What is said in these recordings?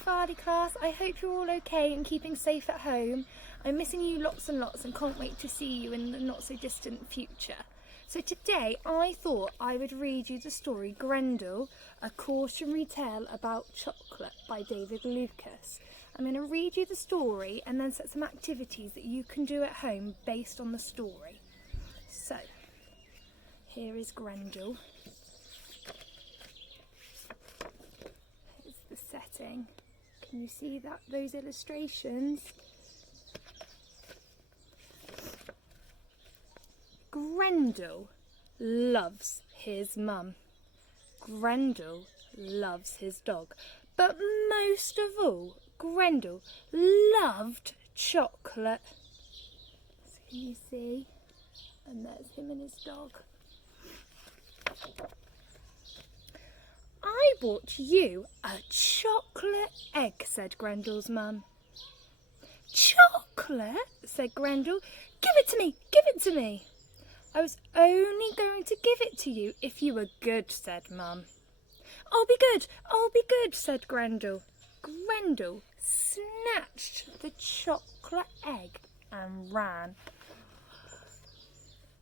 Farley class. I hope you're all okay and keeping safe at home. I'm missing you lots and lots and can't wait to see you in the not so distant future. So today I thought I would read you the story Grendel, a cautionary tale about chocolate by David Lucas. I'm going to read you the story and then set some activities that you can do at home based on the story. So, here is Grendel. Here's the setting. Can you see those illustrations? Grendel loves his mum. Grendel loves his dog. But most of all, Grendel loved chocolate. So can you see? And there's him and his dog. I bought you a chocolate egg, said Grendel's mum. Chocolate? Said Grendel. Give it to me, give it to me. I was only going to give it to you if you were good, said Mum. I'll be good, said Grendel. Grendel snatched the chocolate egg and ran.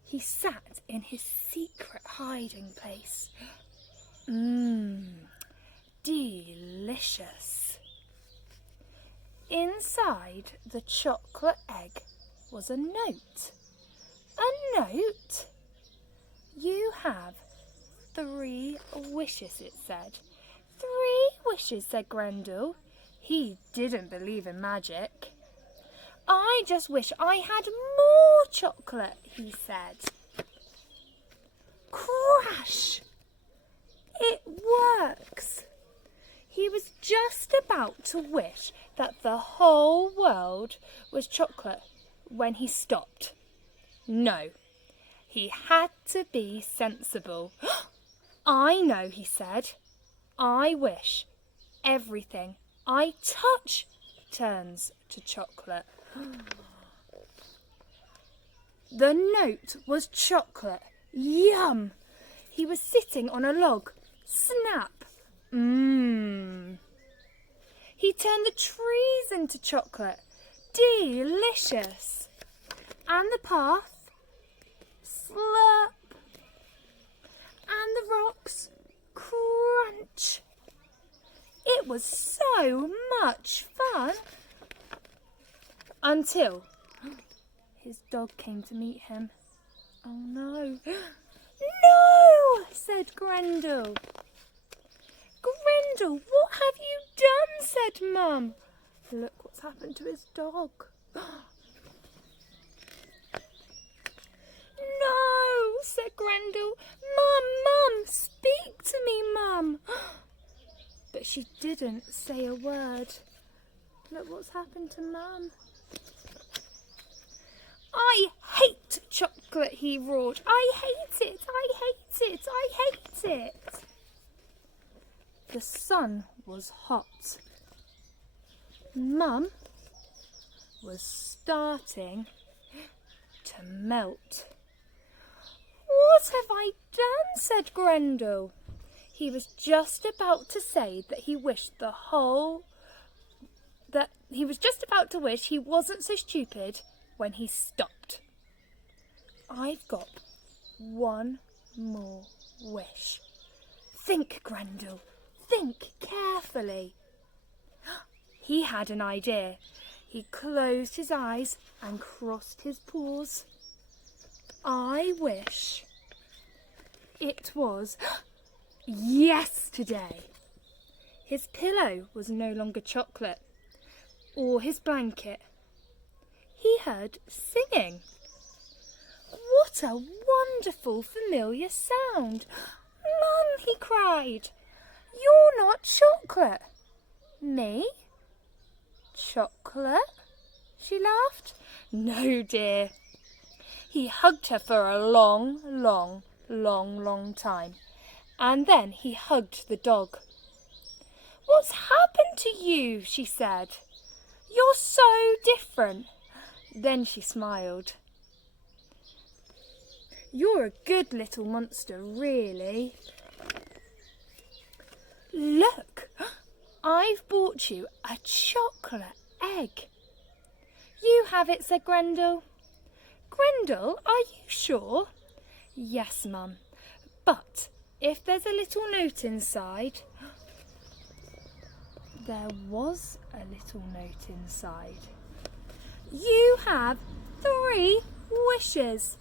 He sat in his secret hiding place. Delicious. Inside the chocolate egg was a note. A note? You have 3 wishes, it said. 3 wishes, said Grendel. He didn't believe in magic. I just wish I had more chocolate, he said. Crash! It works. He was just about to wish that the whole world was chocolate when he stopped. No, he had to be sensible. I know, he said. I wish everything I touch turns to chocolate. The note was chocolate. Yum! He was sitting on a log. Snap! Mmm! He turned the trees into chocolate. Delicious! And the path. Slurp. And the rocks. Crunch. It was so much fun. Until his dog came to meet him. Oh no. No, said Grendel. Grendel, what have you done, said Mum. Look what's happened to his dog. No, said Grendel. Mum, speak to me, Mum. But she didn't say a word. Look what's happened to Mum. I hate chocolate, he roared. I hate it, I hate it, I hate it. The sun was hot. Mum was starting to melt. What have I done? Said Grendel. He was just about to say that he wished he wasn't so stupid when he stopped. I've got one more wish. Think, Grendel. Think carefully. He had an idea. He closed his eyes and crossed his paws. I wish it was yesterday. His pillow was no longer chocolate, or his blanket. He heard singing. What a wonderful, familiar sound. Mum, he cried, you're not chocolate. Me? Chocolate? She laughed. No, dear. He hugged her for a long, long, long, long time. And then he hugged the dog. What's happened to you? She said. You're so different. Then she smiled. You're a good little monster, really. Look, I I've bought you a chocolate egg. You have it, said Grendel. Grendel, are you sure? Yes, Mum, but if there's a little note inside. There was a little note inside. You have 3 wishes.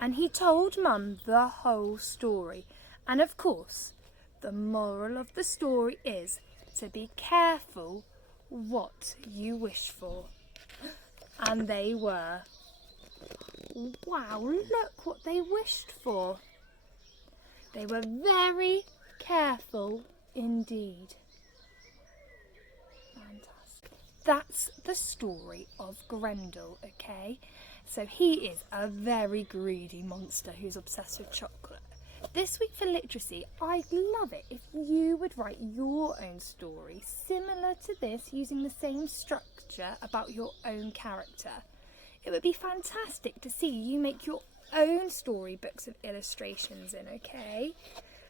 And he told Mum the whole story. And of course, the moral of the story is to be careful what you wish for. And they were. Wow, look what they wished for. They were very careful indeed. Fantastic. That's the story of Grendel, okay? So he is a very greedy monster who's obsessed with chocolate. This week for literacy, I'd love it if you would write your own story similar to this using the same structure about your own character. It would be fantastic to see you make your own storybooks with illustrations in, okay?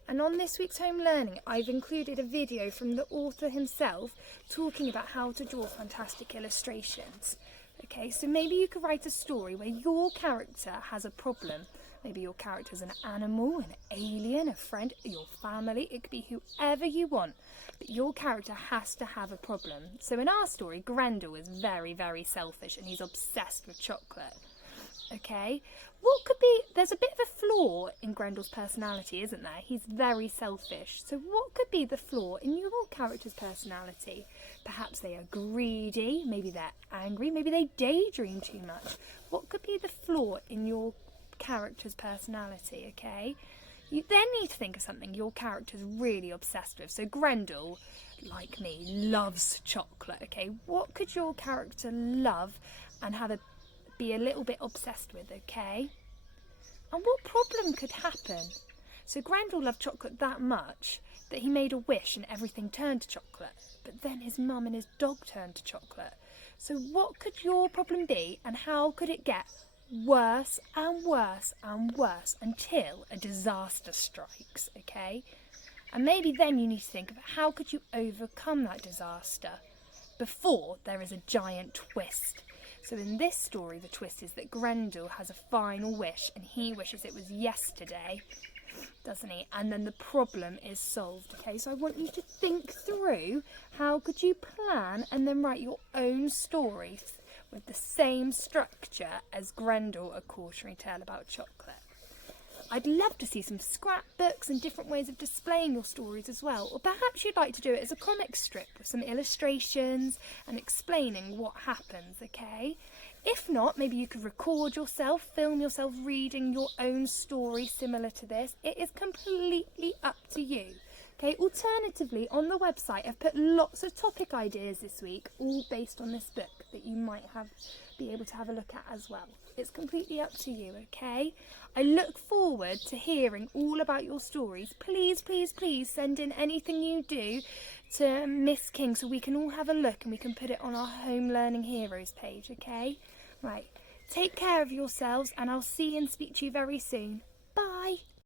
And on this week's home learning, I've included a video from the author himself talking about how to draw fantastic illustrations. Okay, so maybe you could write a story where your character has a problem. Maybe your character's an animal, an alien, a friend, your family. It could be whoever you want. But your character has to have a problem. So in our story, Grendel is very, very selfish and he's obsessed with chocolate. Okay, what could be, there's a bit of a flaw in Grendel's personality, isn't there? He's very selfish. So what could be the flaw in your character's personality? Perhaps they are greedy, maybe they're angry, maybe they daydream too much. What could be the flaw in your character's personality, okay? You then need to think of something your character's really obsessed with. So Grendel, like me, loves chocolate, okay? What could your character love and be a little bit obsessed with, okay? And what problem could happen? So Grendel loved chocolate that much that he made a wish and everything turned to chocolate. But then his mum and his dog turned to chocolate. So what could your problem be and how could it get worse and worse and worse until a disaster strikes, okay? And maybe then you need to think of how could you overcome that disaster before there is a giant twist. So in this story, the twist is that Grendel has a final wish and he wishes it was yesterday, doesn't he? And then the problem is solved, okay? So I want you to think through how could you plan and then write your own story with the same structure as Grendel, a cautionary tale about chocolate. I'd love to see some scrapbooks and different ways of displaying your stories as well. Or perhaps you'd like to do it as a comic strip with some illustrations and explaining what happens, okay? If not, maybe you could record yourself, film yourself reading your own story similar to this. It is completely up to you. Okay, alternatively, on the website, I've put lots of topic ideas this week, all based on this book that you might be able to have a look at as well. It's completely up to you, okay? I look forward to hearing all about your stories. Please, please, please send in anything you do to Miss King so we can all have a look and we can put it on our Home Learning Heroes page, okay? Right, take care of yourselves and I'll see and speak to you very soon.